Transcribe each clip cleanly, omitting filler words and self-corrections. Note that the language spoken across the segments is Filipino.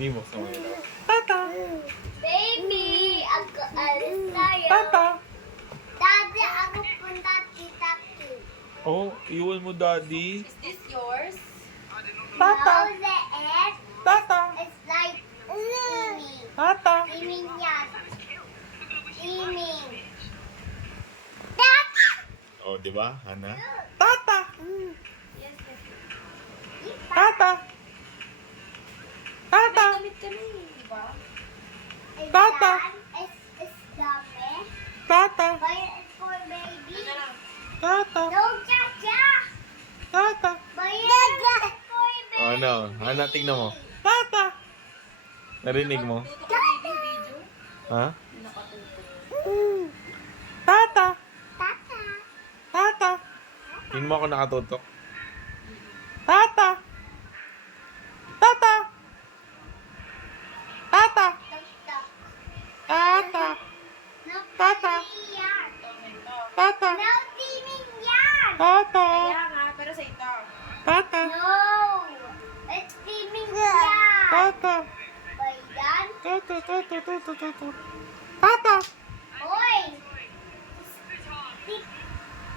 Sige, buksan mo yun. Tata! Baby, ako alis tayo. Tata! Daddy, ako punta tita-ki. Oh, iwan mo, Daddy. Is this yours? Tata! Now the egg Tata! is like steaming. Tata! Steaming yan. Steaming. Tata! Oh, di ba, Hana? Tata! Yes, yes. Tata! Tata! May damit kami, di ba? Tata! Is dami. Tata! But it's for baby. Ano lang? Tata! No, cha-cha. Tata! But it's for baby. Oh, ano? Hana, tignan mo. Tata! Narinig mo? Tutok ang baby video. Ha? Hindi nakatutok. Tata! Tata. Tata! Tingnan mo ako nakatutok. Tata! Tata! Tata! Tok-tok. Tata! No, Tata. steaming yan. Tata! No, steaming yan. Tata! Kaya nga, pero sa ito. Tata! No. It's steaming yan. Tata! Ba yan? Tata! Tata! Tata! Tata! Tata! Hoy.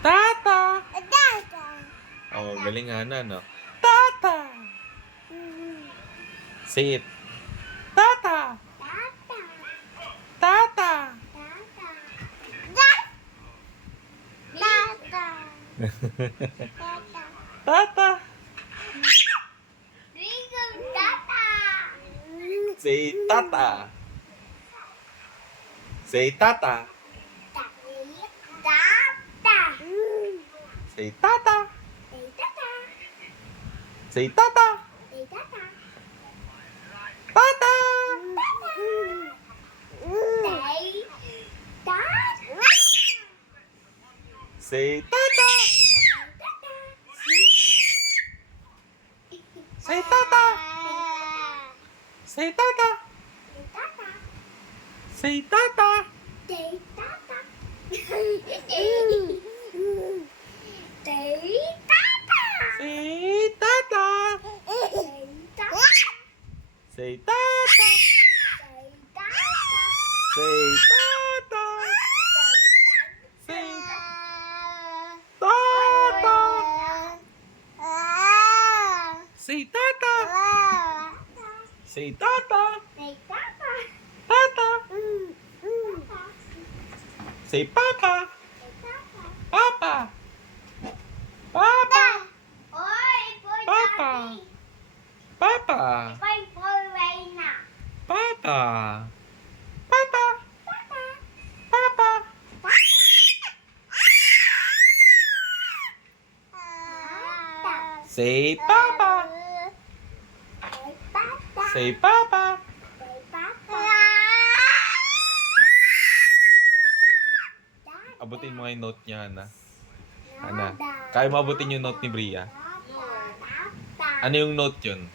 Tata! Tata. Oh, galing Hana, no? Tata! Say it. Tata! Tata. Tata! Tata. Tata. Tata. Tata! Ringo, tata. Say tata! Say tata! Tata. Say tata! Tata. Say tata! Tata. Tata! Say tata! Say tata! Say tata! Say tata! Say tata! Say tata! Say tata! Say tata! Say tata! Say tata! Tata! Say papa! Papa! Papa! Papa! Papa! Papa! Papa! Papa! Say papa! Say papa! Abutin mo nga yung note niya, Hana. Hana, kaya mo abutin yung note ni Bria? Ano yung note yun?